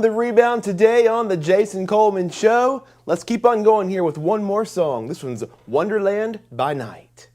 on the rebound today on the Jason Coleman Show. Let's keep on going here with one more song. This one's Wonderland by Night.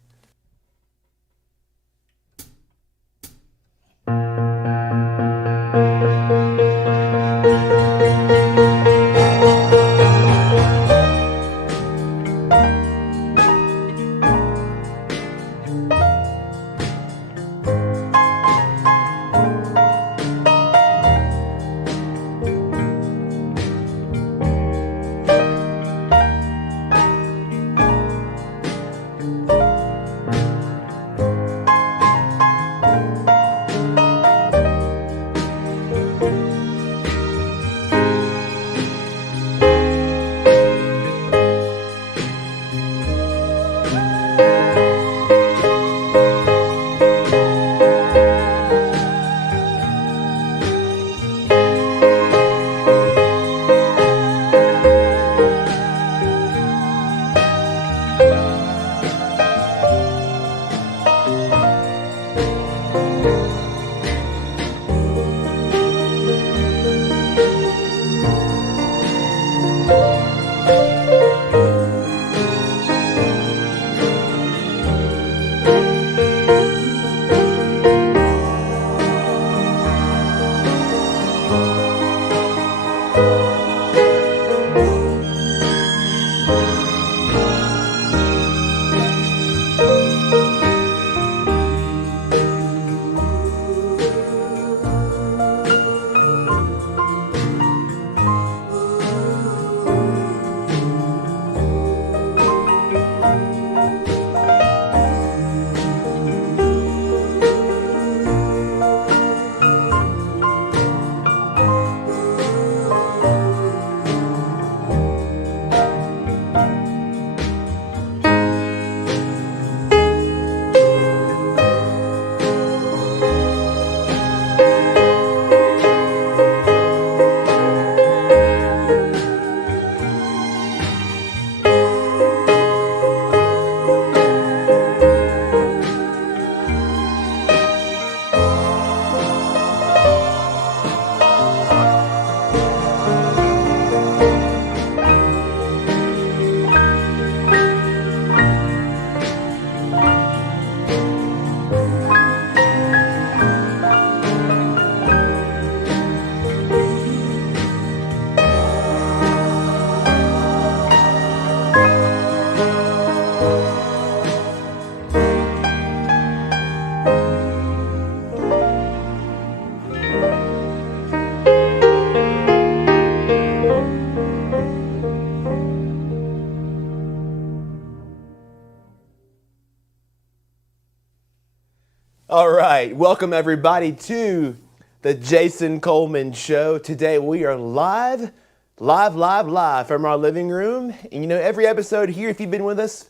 All right, welcome everybody to the Jason Coleman Show. Today we are live from our living room. And you know, every episode here, if you've been with us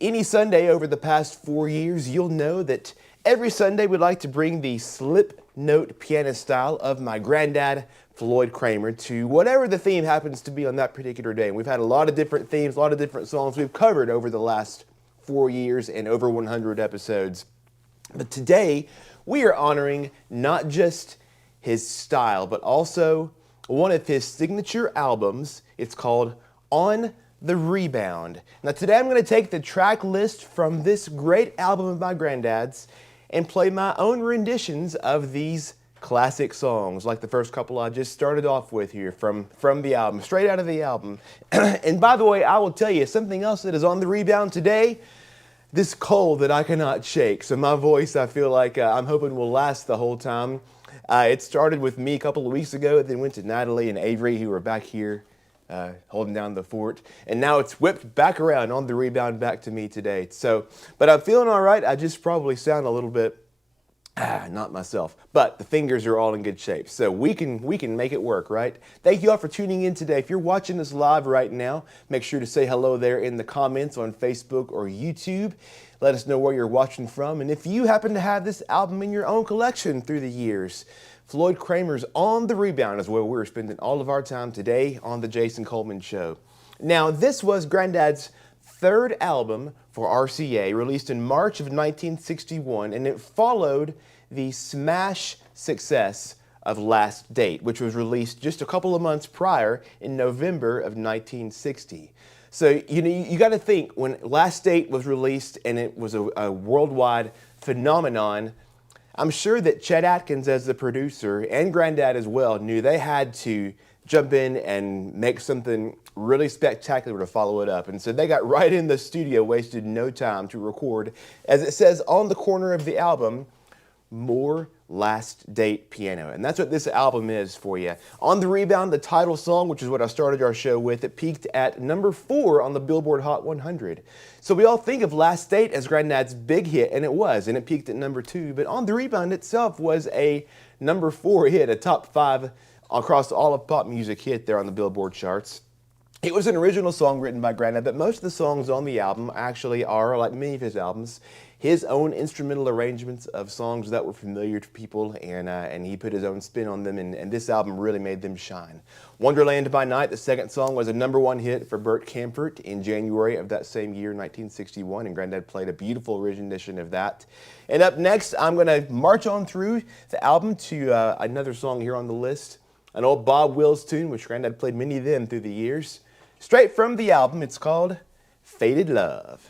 any Sunday over the past 4 years, you'll know that every Sunday we'd like to bring the slip note pianist style of my granddad, Floyd Cramer, to whatever the theme happens to be on that particular day. And we've had a lot of different themes, a lot of different songs we've covered over the last 4 years and over 100 episodes. But today, we are honoring not just his style, but also one of his signature albums. It's called On the Rebound. Now today I'm going to take the track list from this great album of my granddad's and play my own renditions of these classic songs, like the first couple I just started off with here from the album, straight out of the album. And by the way, I will tell you something else that is on the rebound today. This cold that I cannot shake. So my voice, I feel like I'm hoping will last the whole time. It started with me a couple of weeks ago, then went to Natalie and Avery, who are back here holding down the fort. And now it's whipped back around on the rebound back to me today. So, but I'm feeling all right. I just probably sound a little bit, not myself, but the fingers are all in good shape. So we can make it work, right? Thank you all for tuning in today. If you're watching this live right now, make sure to say hello there in the comments on Facebook or YouTube. Let us know where you're watching from. And if you happen to have this album in your own collection through the years, Floyd Cramer's On the Rebound is where we're spending all of our time today on the Jason Coleman Show. Now, this was Grandad's third album for RCA, released in March of 1961, and it followed the smash success of Last Date, which was released just a couple of months prior in November of 1960. So, you got to think, when Last Date was released and it was a worldwide phenomenon, I'm sure that Chet Atkins, as the producer, and Grandad as well, knew they had to jump in and make something really spectacular to follow it up. And so they got right in the studio, wasted no time to record, as it says on the corner of the album, more Last Date piano. And that's what this album is for you. On the Rebound, the title song, which is what I started our show with, it peaked at number 4 on the Billboard Hot 100. So we all think of Last Date as Grandad's big hit, and it was, and it peaked at number 2. But On the Rebound itself was a number 4 hit, a top 5 across all of pop music hit there on the Billboard charts. It was an original song written by Grandad, but most of the songs on the album actually are, like many of his albums, his own instrumental arrangements of songs that were familiar to people, and he put his own spin on them, and this album really made them shine. Wonderland by Night, the second song, was a number 1 hit for Burt Kaempfert in January of that same year, 1961, and Grandad played a beautiful rendition of that. And up next, I'm going to march on through the album to another song here on the list, an old Bob Wills tune, which Grandad played many of them through the years. Straight from the album, it's called Faded Love.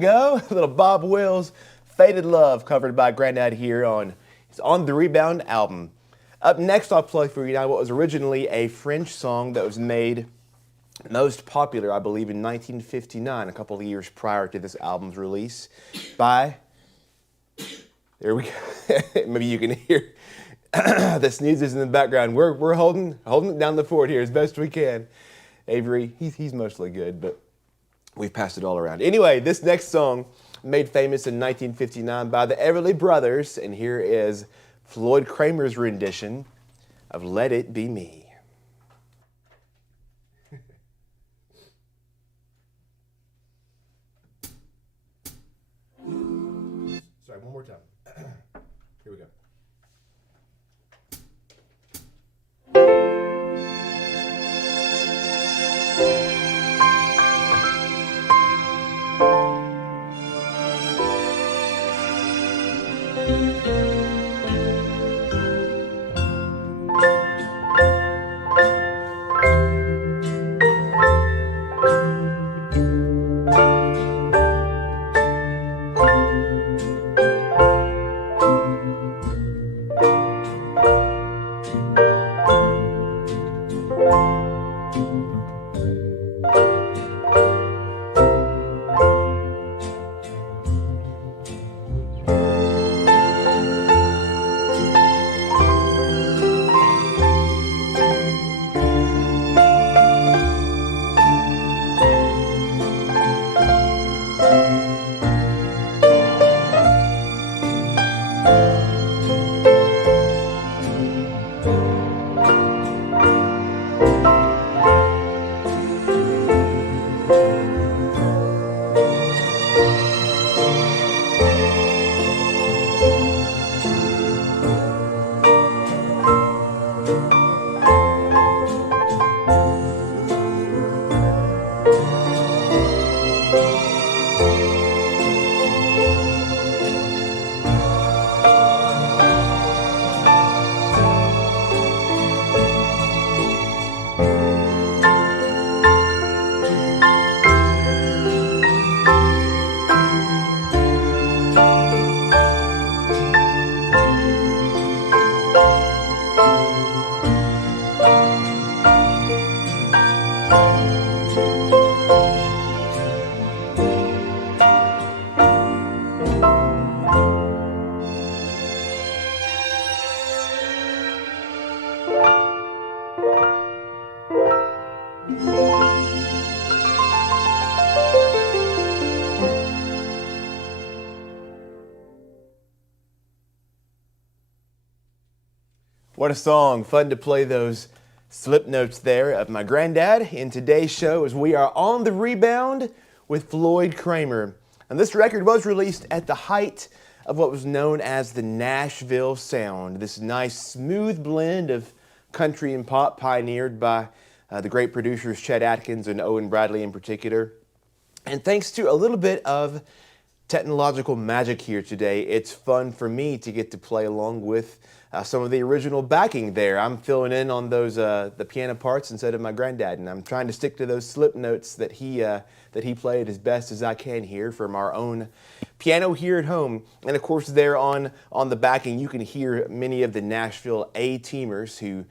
Go. A little Bob Wills, Faded Love, covered by Grandad here on his On the Rebound album. Up next, I'll play for you now what was originally a French song that was made most popular, I believe, in 1959, a couple of years prior to this album's release, by, there we go, maybe you can hear the sneezes in the background. We're holding it down the fort here as best we can. Avery, he's mostly good, but we've passed it all around. Anyway, this next song made famous in 1959 by the Everly Brothers, and here is Floyd Cramer's rendition of Let It Be Me. Sorry, one more time. Here we go. What a song. Fun to play those slip notes there of my granddad in today's show as we are on the rebound with Floyd Cramer. And this record was released at the height of what was known as the Nashville sound. This nice smooth blend of country and pop pioneered by the great producers Chet Atkins and Owen Bradley in particular. And thanks to a little bit of technological magic here today, it's fun for me to get to play along with some of the original backing there. I'm filling in on those the piano parts instead of my granddad, and I'm trying to stick to those slip notes that he played as best as I can here from our own piano here at home. And of course, there on the backing, you can hear many of the Nashville A-teamers who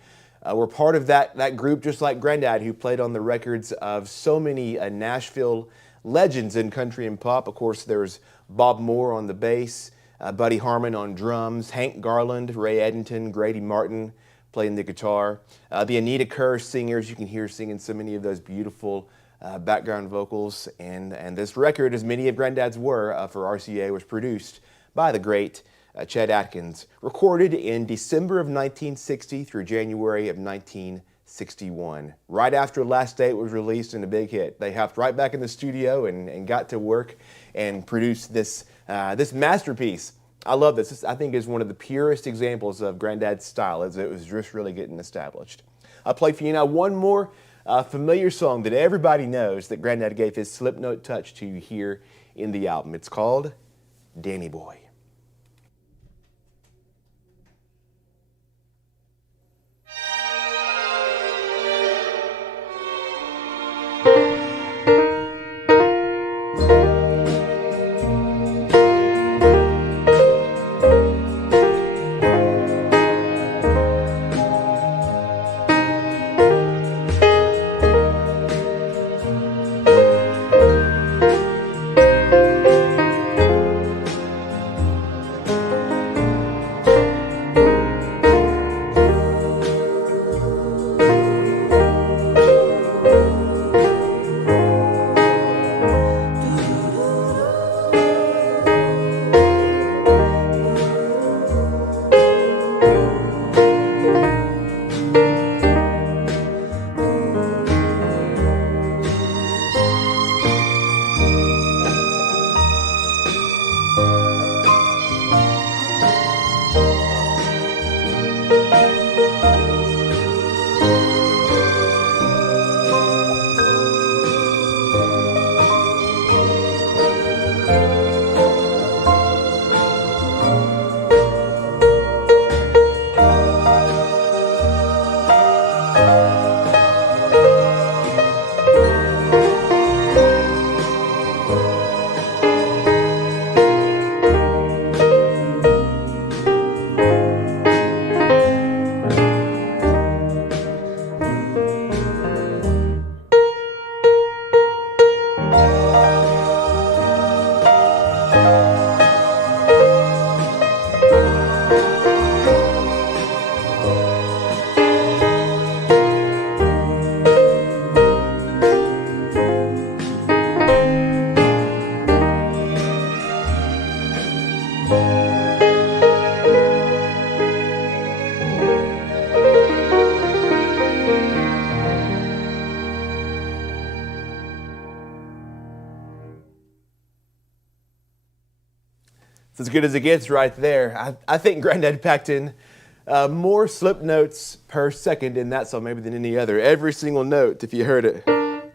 were part of that group, just like Grandad, who played on the records of so many Nashville legends in country and pop. Of course, there's Bob Moore on the bass, Buddy Harmon on drums, Hank Garland, Ray Eddington, Grady Martin playing the guitar. The Anita Kerr singers, you can hear singing so many of those beautiful background vocals. And this record, as many of Grandad's were for RCA, was produced by the great Chet Atkins, recorded in December of 1960 through January of 1961. Right after Last Day was released and a big hit, they hopped right back in the studio and got to work and produced this masterpiece. I love this. This, I think, is one of the purest examples of Grandad's style as it was just really getting established. I'll play for you now one more familiar song that everybody knows that Grandad gave his slip note touch to here in the album. It's called Danny Boy. It's as good as it gets right there. I think Grandad packed in more slip notes per second in that song maybe than any other. Every single note, if you heard it. I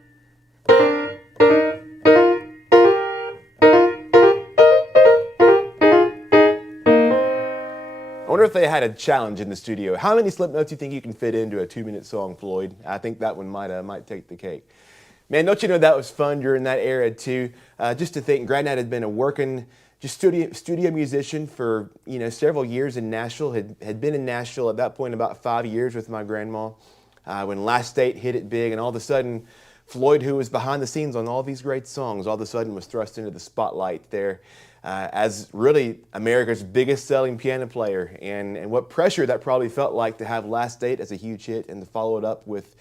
wonder if they had a challenge in the studio. How many slip notes do you think you can fit into a 2-minute song, Floyd? I think that one might take the cake. Man, don't you know that was fun during that era too? Just to think, Grandad had been a working just studio musician for several years in Nashville. Had been in Nashville at that point about 5 years with my grandma. when Last Date hit it big, and all of a sudden, Floyd, who was behind the scenes on all these great songs, all of a sudden was thrust into the spotlight there as really America's biggest selling piano player. And what pressure that probably felt like to have Last Date as a huge hit and to follow it up with,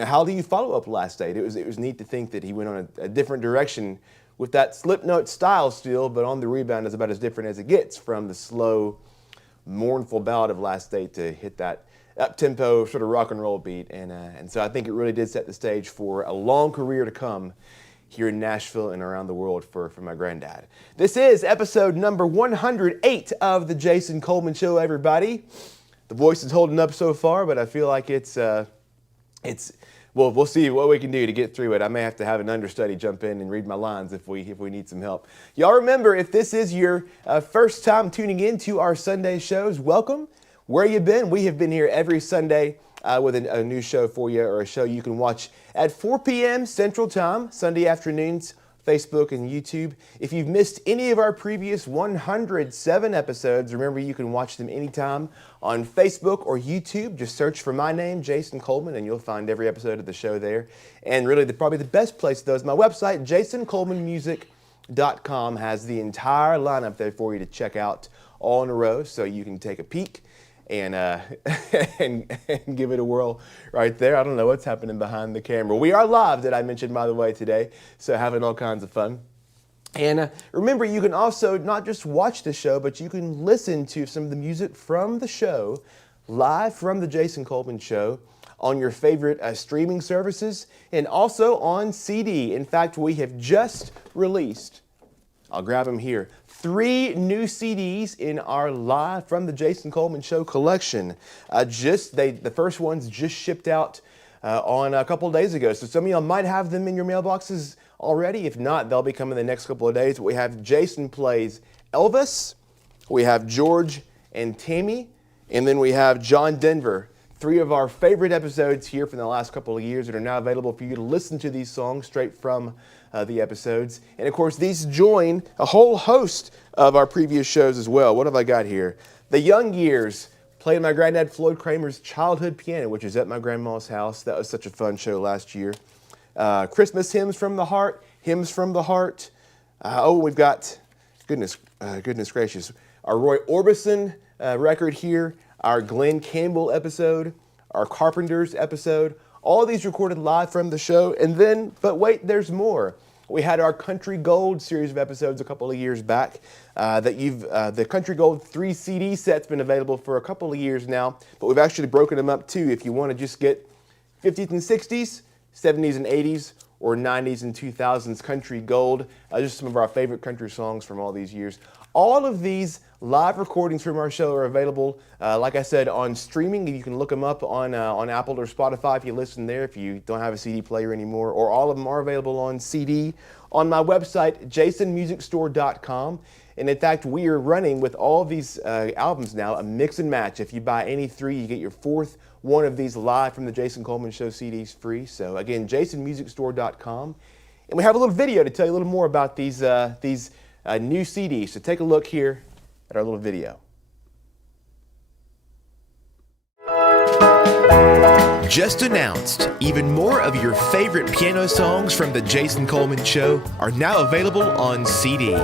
how do you follow up Last Date? It was neat to think that he went on a different direction with that Slipknot style still, but on the Rebound is about as different as it gets from the slow, mournful ballad of Last Date to hit that up-tempo sort of rock and roll beat. And so I think it really did set the stage for a long career to come here in Nashville and around the world for my Grandad. This is episode number 108 of the Jason Coleman Show, everybody. The voice is holding up so far, but I feel like well, we'll see what we can do to get through it. I may have to have an understudy jump in and read my lines if we need some help. Y'all remember, if this is your first time tuning in to our Sunday shows, welcome. Where you been? We have been here every Sunday with a new show for you, or a show you can watch at 4 p.m. Central Time, Sunday afternoons, Facebook and YouTube. If you've missed any of our previous 107 episodes, remember you can watch them anytime on Facebook or YouTube. Just search for my name, Jason Coleman, and you'll find every episode of the show there. And really, probably the best place, though, is my website, jasoncolemanmusic.com, has the entire lineup there for you to check out all in a row, so you can take a peek and give it a whirl right there. I don't know what's happening behind the camera. We are live, that I mentioned, by the way, today, so having all kinds of fun. And remember, you can also not just watch the show, but you can listen to some of the music from the show, live from the Jason Coleman Show, on your favorite streaming services, and also on CD. In fact, we have just released, I'll grab them here, 3 new CDs in our Live from the Jason Coleman Show collection. The first ones just shipped out on a couple of days ago. So some of y'all might have them in your mailboxes already. If not, they'll be coming the next couple of days. We have Jason Plays Elvis, we have George and Tammy, and then we have John Denver. 3 of our favorite episodes here from the last couple of years that are now available for you to listen to these songs straight from the episodes. And of course, these join a whole host of our previous shows as well. What have I got here? The Young Years, playing my granddad Floyd Cramer's childhood piano, which is at my grandma's house. That was such a fun show last year. Christmas Hymns from the Heart, Hymns from the Heart. We've got, goodness gracious, our Roy Orbison record here, our Glenn Campbell episode, our Carpenters episode. All these recorded live from the show. And then, but wait, there's more. We had our Country Gold series of episodes a couple of years back. The Country Gold 3 CD set's been available for a couple of years now, but we've actually broken them up too. If you want to just get 50s and 60s, 70s and 80s, or 90s and 2000s Country Gold, just some of our favorite country songs from all these years. All of these live recordings from our show are available, like I said, on streaming. You can look them up on Apple or Spotify if you listen there, if you don't have a CD player anymore, or all of them are available on CD on my website, jasonmusicstore.com. And in fact, we are running with all of these albums now, a mix and match. If you buy any 3, you get your 4th one of these live from the Jason Coleman Show CDs free. So again, jasonmusicstore.com. And we have a little video to tell you a little more about these new CDs. So take a look here at our little video. Just announced, even more of your favorite piano songs from the Jason Coleman Show are now available on CD.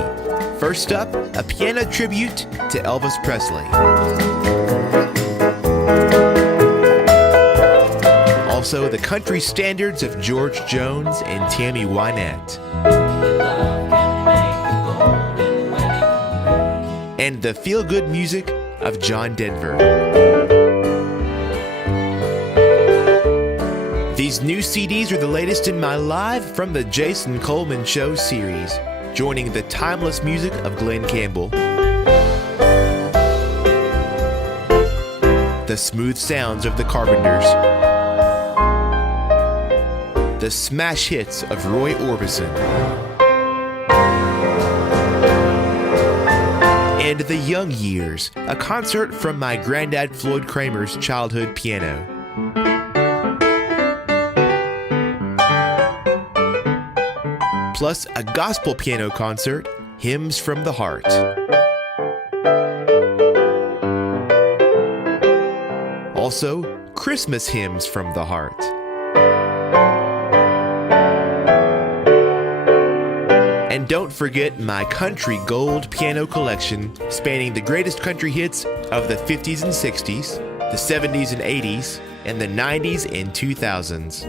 First up, a piano tribute to Elvis Presley. Also, the country standards of George Jones and Tammy Wynette. And the feel-good music of John Denver. These new CDs are the latest in my Live from the Jason Coleman Show series, joining the timeless music of Glenn Campbell, the smooth sounds of the Carpenters, the smash hits of Roy Orbison, and The Young Years, a concert from my granddad Floyd Cramer's childhood piano. Plus a gospel piano concert, Hymns from the Heart. Also, Christmas hymns from the heart. And don't forget my Country Gold piano collection, spanning the greatest country hits of the 50s and 60s, the 70s and 80s, and the 90s and 2000s.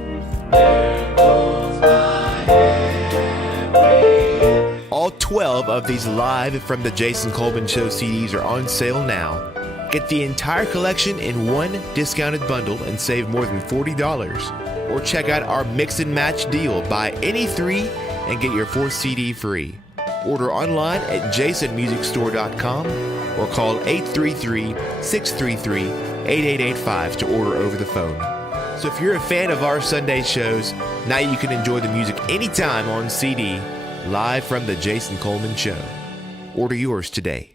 All 12 of these live from the Jason Coleman Show CDs are on sale now. Get the entire collection in one discounted bundle and save more than $40. Or check out our mix and match deal. Buy any three and get your fourth CD free. Order online at jasonmusicstore.com or call 833-633-8885 to order over the phone. So if you're a fan of our Sunday shows, now you can enjoy the music anytime on CD, live from the Jason Coleman Show. Order yours today.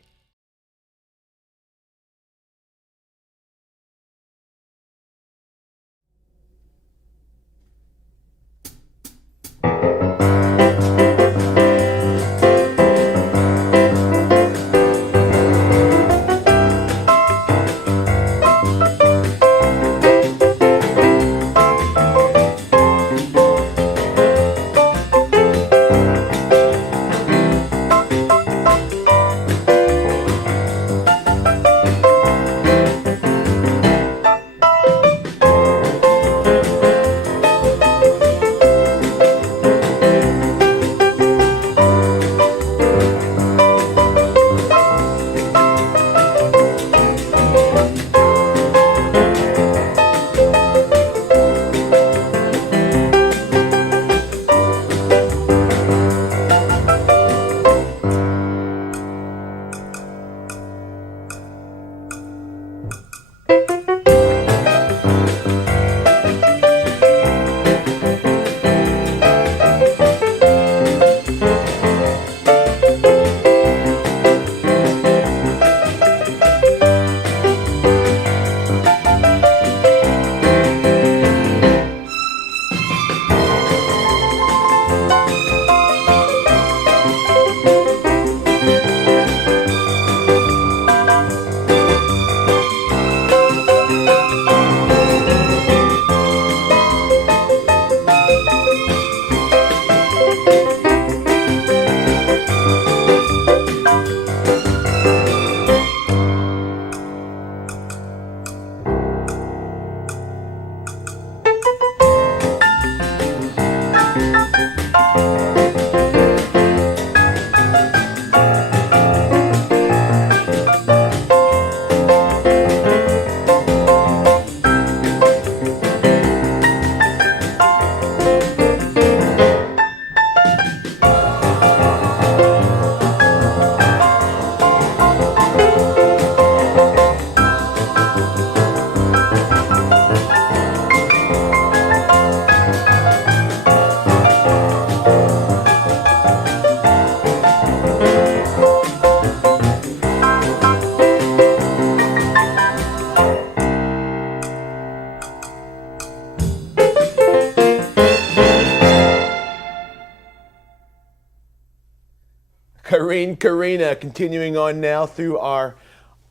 Karina, continuing on now through our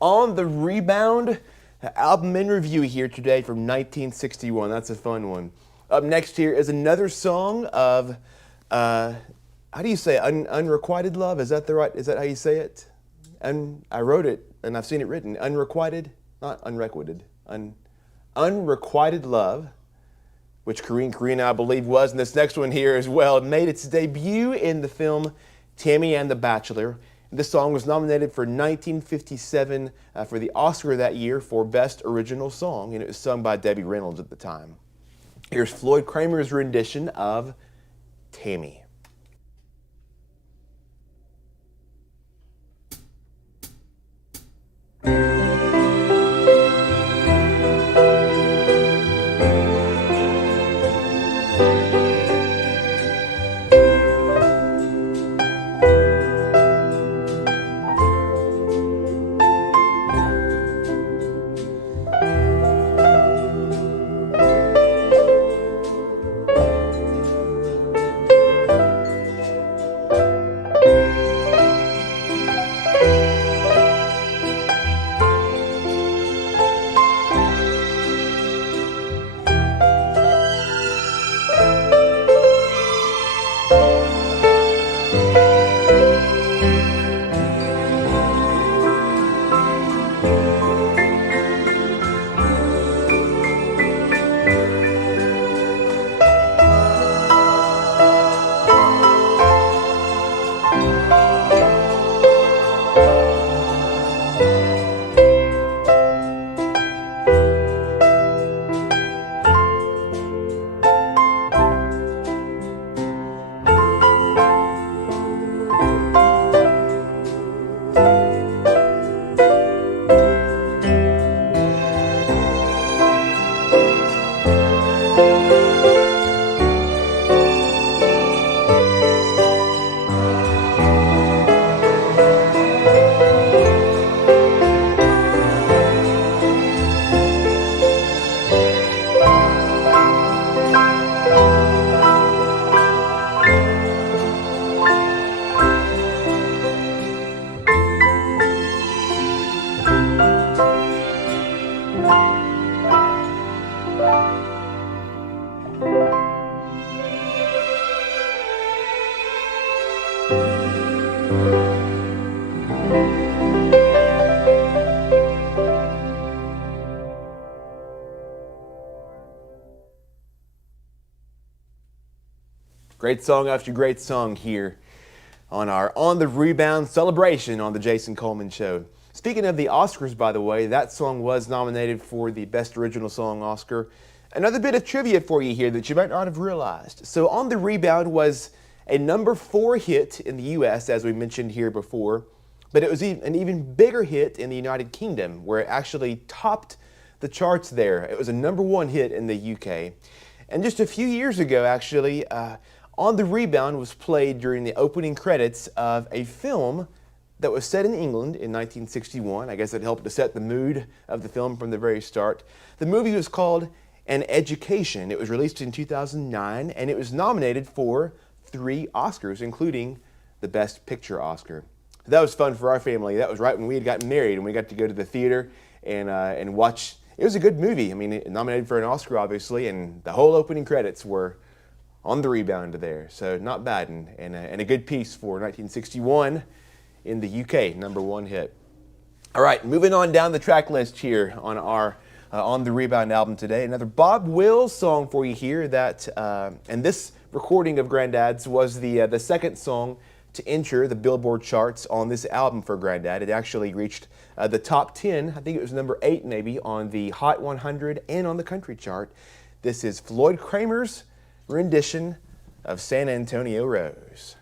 On the Rebound album in review here today from 1961. That's a fun one. Up next here is another song of, how do you say it? Unrequited love? Is that how you say it? I wrote it and I've seen it written. Unrequited, not unrequited. Unrequited love, which Karina, I believe, was. And this next one here as well. It made its debut in the film Tammy and the Bachelor. This song was nominated for 1957 for the Oscar that year for Best Original Song, and it was sung by Debbie Reynolds at the time. Here's Floyd Cramer's rendition of Tammy. Great song after great song here on our On the Rebound celebration on the Jason Coleman Show. Speaking of the Oscars, by the way, that song was nominated for the Best Original Song Oscar. Another bit of trivia for you here that you might not have realized. So On the Rebound was a number 4 hit in the U.S., as we mentioned here before, but it was an even bigger hit in the United Kingdom, where it actually topped the charts there. It was a number 1 hit in the UK. And just a few years ago, actually, On the Rebound was played during the opening credits of a film that was set in England in 1961. I guess it helped to set the mood of the film from the very start. The movie was called An Education. It was released in 2009, and it was nominated for 3 Oscars, including the Best Picture Oscar. That was fun for our family. That was right when we had gotten married, and we got to go to the theater and watch. It was a good movie. I mean, it nominated for an Oscar, obviously, and the whole opening credits were On the Rebound there. So not bad, and a good piece for 1961 in the UK, number 1 hit. All right, moving on down the track list here on our On the Rebound album today. Another Bob Wills song for you here that, and this recording of Grandad's was the second song to enter the Billboard charts on this album for Grandad. It actually reached the top 10, I think it was number 8 maybe, on the Hot 100 and on the country chart. This is Floyd Cramer's rendition of San Antonio Rose.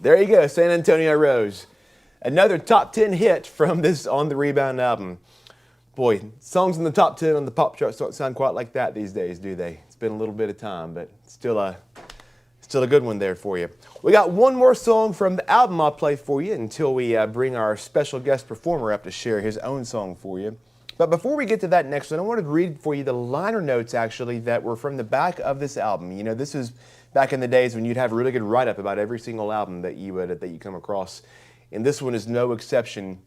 There you go, San Antonio Rose. Another top 10 hit from this On the Rebound album. Boy, songs in the top 10 on the pop charts don't sound quite like that these days, do they? It's been a little bit of time, but still a good one there for you. We got one more song from the album I'll play for you until we bring our special guest performer up to share his own song for you. But before we get to that next one, I wanted to read for you the liner notes, actually, that were from the back of this album. You know, this is back in the days when you'd have a really good write-up about every single album that you come across. And this one is no exception.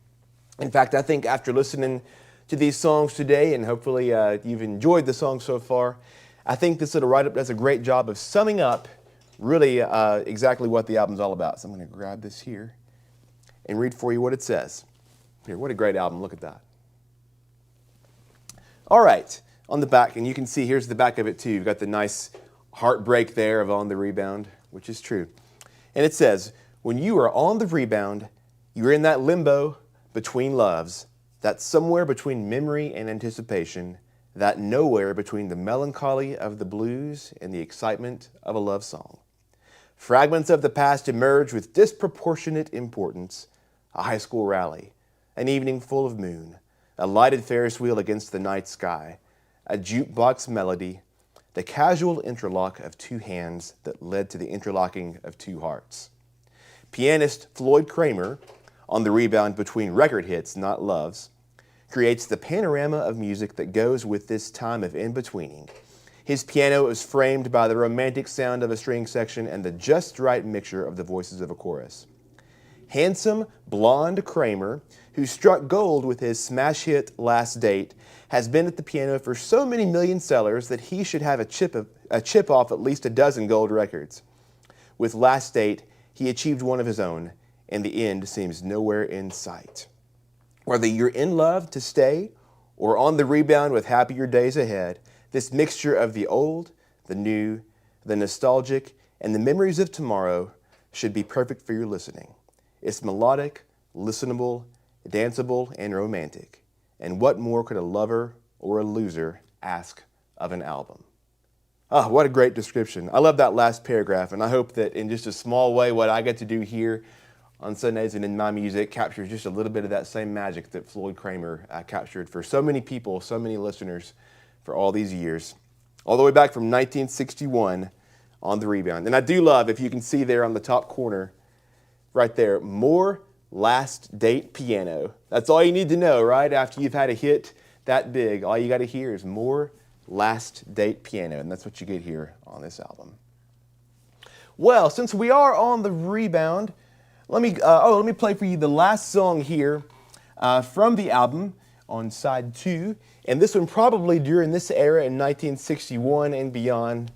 In fact, I think after listening to these songs today, and hopefully you've enjoyed the song so far, I think this little write-up does a great job of summing up really exactly what the album's all about. So I'm going to grab this here and read for you what it says. Here, what a great album. Look at that. All right, on the back, and you can see here's the back of it too. You've got the nice heartbreak there of On the Rebound, which is true. And it says, when you are on the rebound, You're in that limbo between loves, that somewhere between memory and anticipation, that nowhere between the melancholy of the blues and the excitement of a love song. Fragments of the past emerge with disproportionate importance. A high school rally, an evening full of moon, a lighted Ferris wheel against the night sky, a jukebox melody, the casual interlock of two hands that led to the interlocking of two hearts. Pianist Floyd Cramer, on the rebound between record hits, not loves, creates the panorama of music that goes with this time of in-betweening. His piano is framed by the romantic sound of a string section and the just right mixture of the voices of a chorus. Handsome, blonde Cramer, who struck gold with his smash hit Last Date, has been at the piano for so many million sellers that he should have a chip off at least a dozen gold records. With Last Date, he achieved one of his own, and the end seems nowhere in sight. Whether you're in love to stay or on the rebound with happier days ahead, this mixture of the old, the new, the nostalgic, and the memories of tomorrow should be perfect for your listening. It's melodic, listenable, danceable, and romantic. And what more could a lover or a loser ask of an album? Oh, what a great description. I love that last paragraph, and I hope that in just a small way what I get to do here on Sundays and in my music captures just a little bit of that same magic that Floyd Cramer captured for so many people, so many listeners for all these years. All the way back from 1961 on the rebound. And I do love, if you can see there on the top corner, right there, more Last Date piano. That's all you need to know, right? After you've had a hit that big, all you got to hear is more Last Date piano, and that's what you get here on this album. Well, since we are on the rebound, let me play for you the last song here from the album on side 2, and this one probably during this era in 1961 and beyond,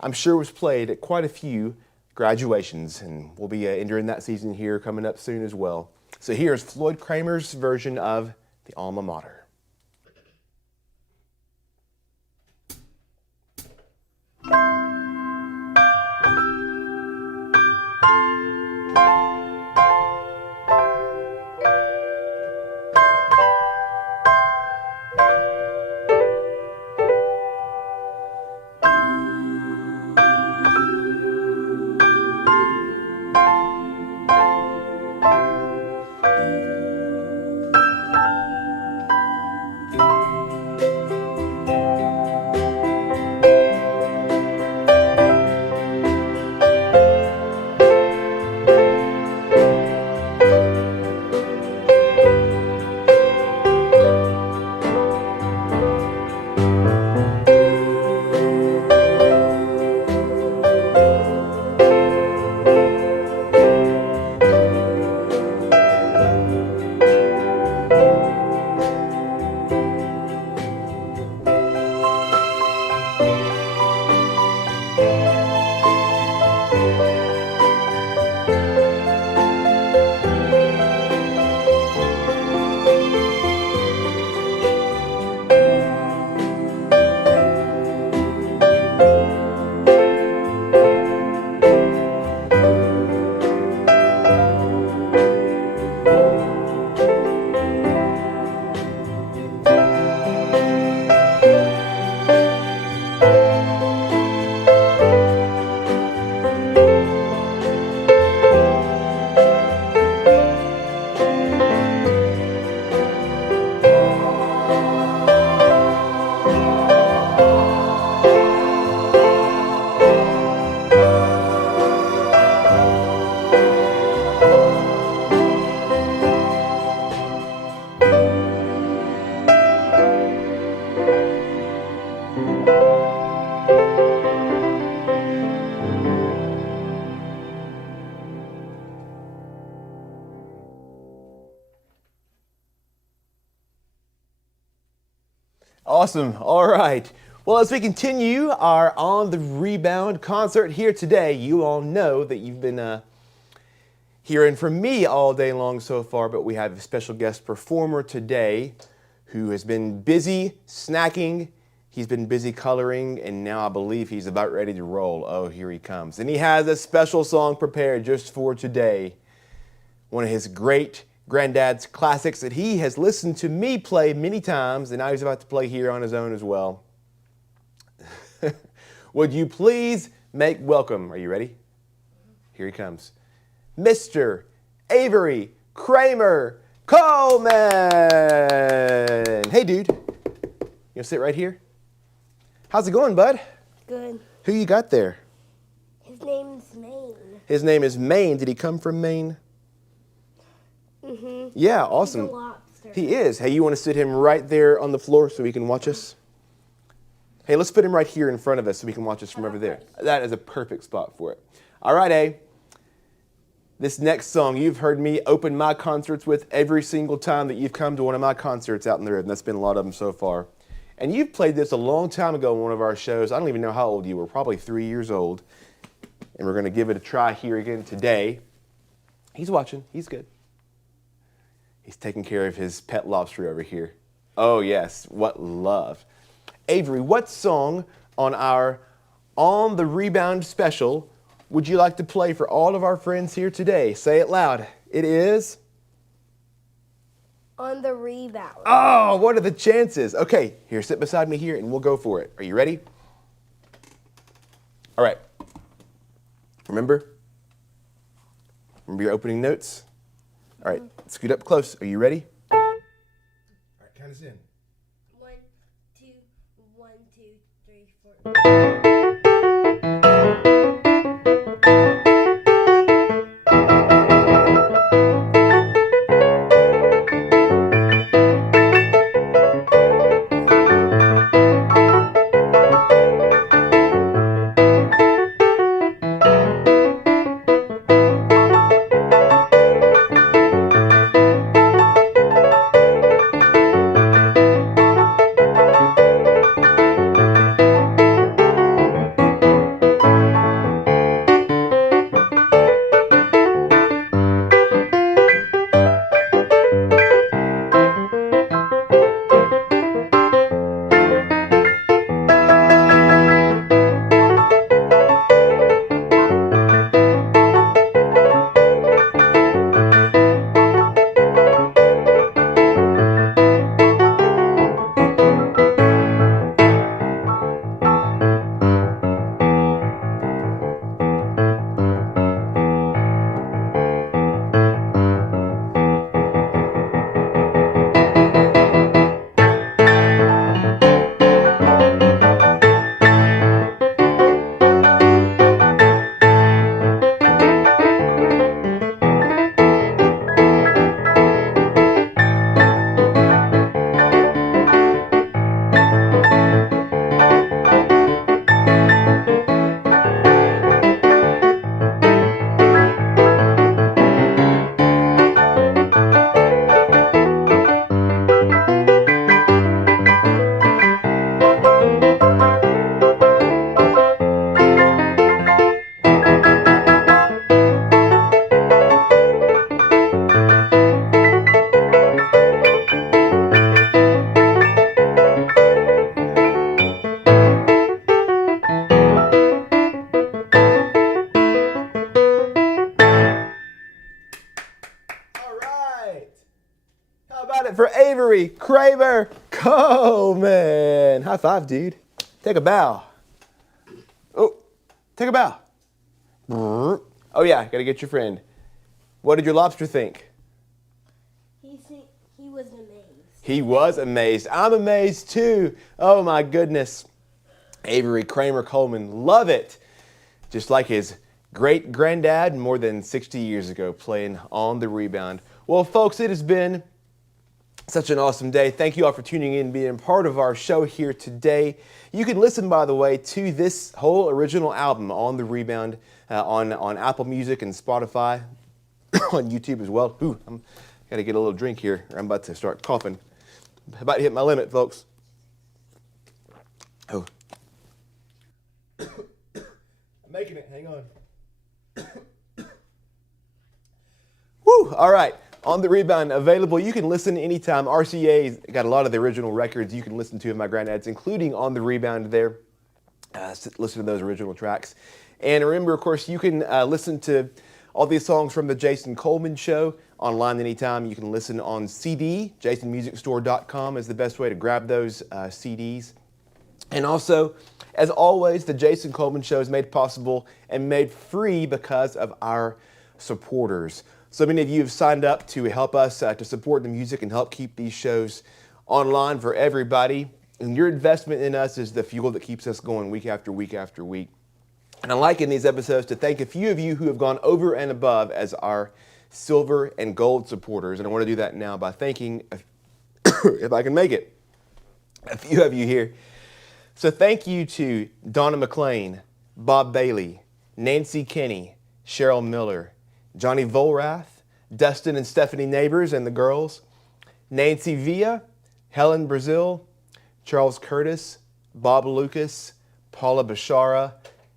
I'm sure was played at quite a few graduations, and we'll be entering that season here coming up soon as well. So here's Floyd Cramer's version of the Alma Mater. Awesome. All right. Well, as we continue our On the Rebound concert here today, you all know that you've been hearing from me all day long so far, but we have a special guest performer today who has been busy snacking, he's been busy coloring, and now I believe he's about ready to roll. Oh, here he comes. And he has a special song prepared just for today. one of his great Grandad's classics that he has listened to me play many times, and now he's about to play here on his own as well. Would you please make welcome, are you ready? Here he comes. Mr. Avery Cramer Coleman. Hey, dude. You gonna sit right here? How's it going, bud? Good. Who you got there? His name's Maine. His name is Maine. Did he come from Maine? Mm-hmm. Yeah, awesome. He's a lobster. He is. Hey, you want to sit him right there on the floor so he can watch us? Hey, let's put him right here in front of us so we can watch us from over there. That is a perfect spot for it. All right, A. This next song you've heard me open my concerts with every single time that you've come to one of my concerts out in the road, and that's been a lot of them so far. And you've played this a long time ago in one of our shows. I don't even know how old you were, probably 3 years old. And we're going to give it a try here again today. He's watching. He's good. He's taking care of his pet lobster over here. Oh, yes. What love. Avery, what song on our On the Rebound special would you like to play for all of our friends here today? Say it loud. It is? On the Rebound. Oh, what are the chances? Okay, here, sit beside me here and we'll go for it. Are you ready? All right. Remember your opening notes? All right, scoot up close. Are you ready? All right, count us in. 1, 2, 1, 2, 3, 4. For Avery Cramer Coleman. High five, dude. Take a bow. Oh, take a bow. Oh, yeah, gotta get your friend. What did your lobster think? He was amazed. He was amazed. I'm amazed too. Oh, my goodness. Avery Cramer Coleman, love it. Just like his great granddad more than 60 years ago playing on the rebound. Well, folks, it has been such an awesome day. Thank you all for tuning in and being part of our show here today. You can listen, by the way, to this whole original album on the Rebound on Apple Music and Spotify, on YouTube as well. Ooh, I'm got to get a little drink here, or I'm about to start coughing. I'm about to hit my limit, folks. Oh. I'm making it. Hang on. Woo! All right. On the Rebound, available. You can listen anytime. RCA's got a lot of the original records you can listen to of my Grandad's, including On the Rebound there. Listen to those original tracks. And remember, of course, you can listen to All these songs from the Jason Coleman Show, online anytime. You can listen on CD. JasonMusicStore.com is the best way to grab those CDs. And also, as always, the Jason Coleman Show is made possible and made free because of our supporters. So many of you have signed up to help us to support the music and help keep these shows online for everybody. And your investment in us is the fuel that keeps us going week after week after week. And I like in these episodes to thank a few of you who have gone over and above as our silver and gold supporters. And I want to do that now by thanking, if I can make it, a few of you here. So thank you to Donna McLean, Bob Bailey, Nancy Kinney, Cheryl Miller, Johnny Volrath, Dustin and Stephanie Neighbors and the girls, Nancy Villa, Helen Brazil, Charles Curtis, Bob Lucas, Paula Bashara,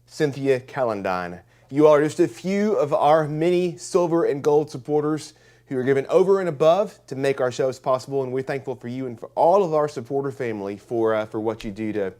Cynthia Callandine. You all are just a few of our many silver and gold supporters who are given over and above to make our shows possible, and we're thankful for you and for all of our supporter family for what you do to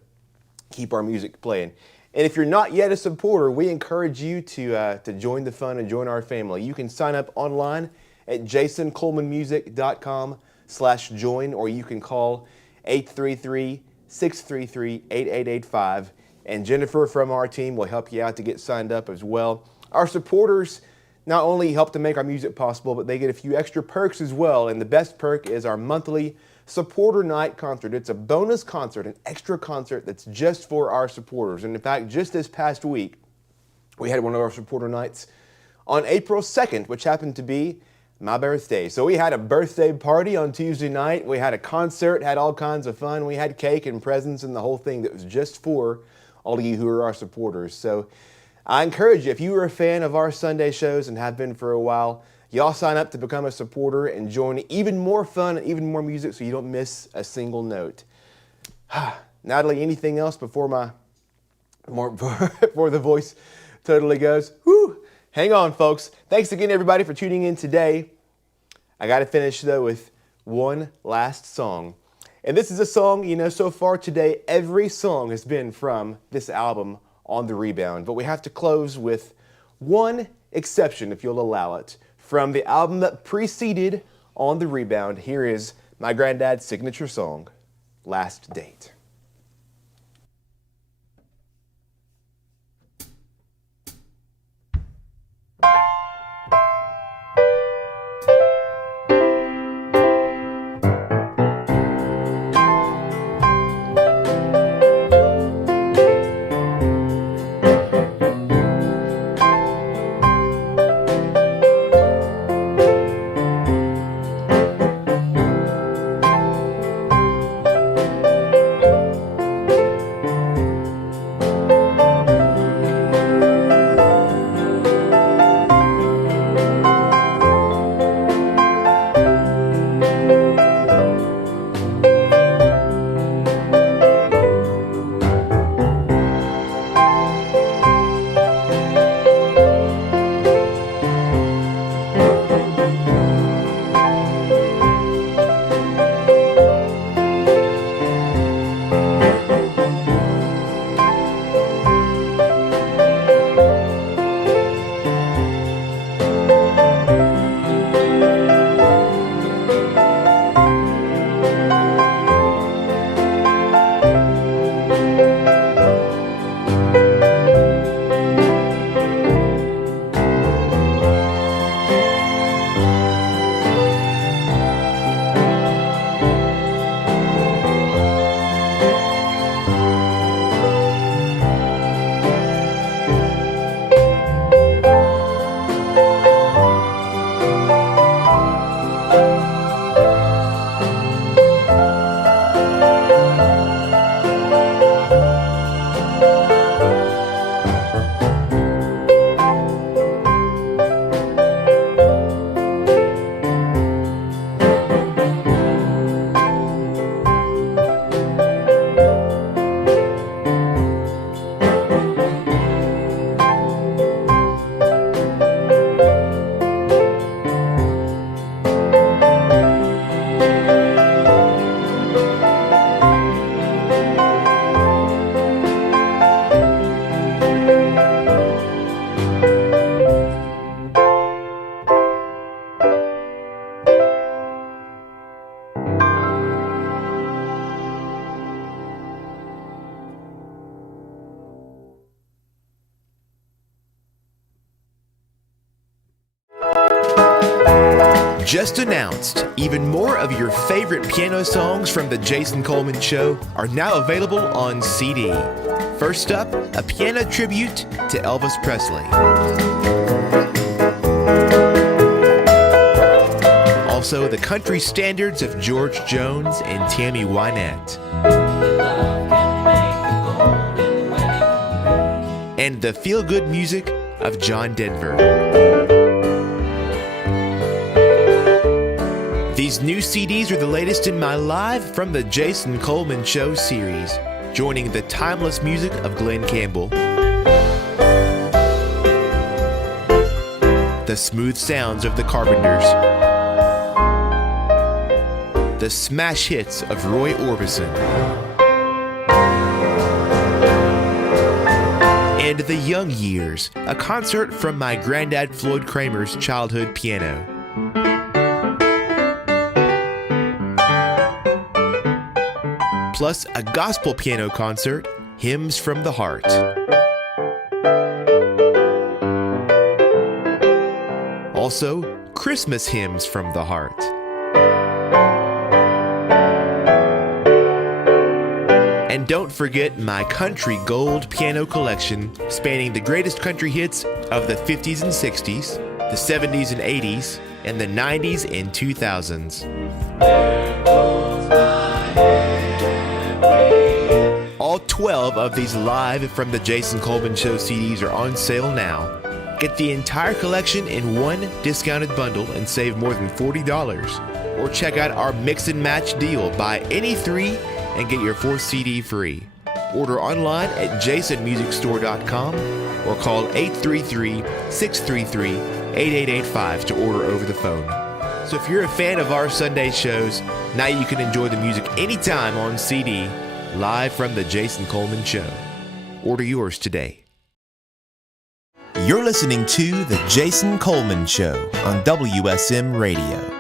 keep our music playing. And if you're not yet a supporter, we encourage you to join the fun and join our family. You can sign up online at jasoncolemanmusic.com/join, or you can call 833-633-8885. And Jennifer from our team will help you out to get signed up as well. Our supporters not only help to make our music possible, but they get a few extra perks as well. And the best perk is our monthly Supporter Night concert. It's a bonus concert, an extra concert that's just for our supporters. And in fact, just this past week, we had one of our supporter nights on April 2nd, which happened to be my birthday. So we had a birthday party on Tuesday night. We had a concert, had all kinds of fun. We had cake and presents and the whole thing that was just for all of you who are our supporters. So I encourage you, if you are a fan of our Sunday shows and have been for a while, y'all sign up to become a supporter and join even more fun and even more music so you don't miss a single note. Natalie, anything else before before the voice totally goes? Whew. Hang on, folks. Thanks again, everybody, for tuning in today. I got to finish, though, with one last song. And this is a song, so far today, every song has been from this album on the Rebound. But we have to close with one exception, if you'll allow it, from the album that preceded On the Rebound. Here is my granddad's signature song, Last Date. Just announced, even more of your favorite piano songs from The Jason Coleman Show are now available on CD. First up, a piano tribute to Elvis Presley. Also, the country standards of George Jones and Tammy Wynette. And the feel-good music of John Denver. These new CDs are the latest in my Live from the Jason Coleman Show series, joining the timeless music of Glenn Campbell, the smooth sounds of the Carpenters, the smash hits of Roy Orbison, and The Young Years, a concert from my Grandad Floyd Cramer's childhood piano. Plus a gospel piano concert, Hymns from the Heart. Also, Christmas hymns from the heart. And don't forget my Country Gold piano collection, spanning the greatest country hits of the 50s and 60s, the 70s and 80s, and the 90s and 2000s. There goes my Avery. All 12 of these Live from the Jason Coleman Show CDs are on sale now. Get the entire collection in one discounted bundle and save more than $40. Or check out our mix and match deal. Buy any three and get your fourth CD free. Order online at jasonmusicstore.com or call 833-633-8885 to order over the phone. So if you're a fan of our Sunday shows, now you can enjoy the music anytime on CD, live from the Jason Coleman Show. Order yours today. You're listening to The Jason Coleman Show on WSM Radio.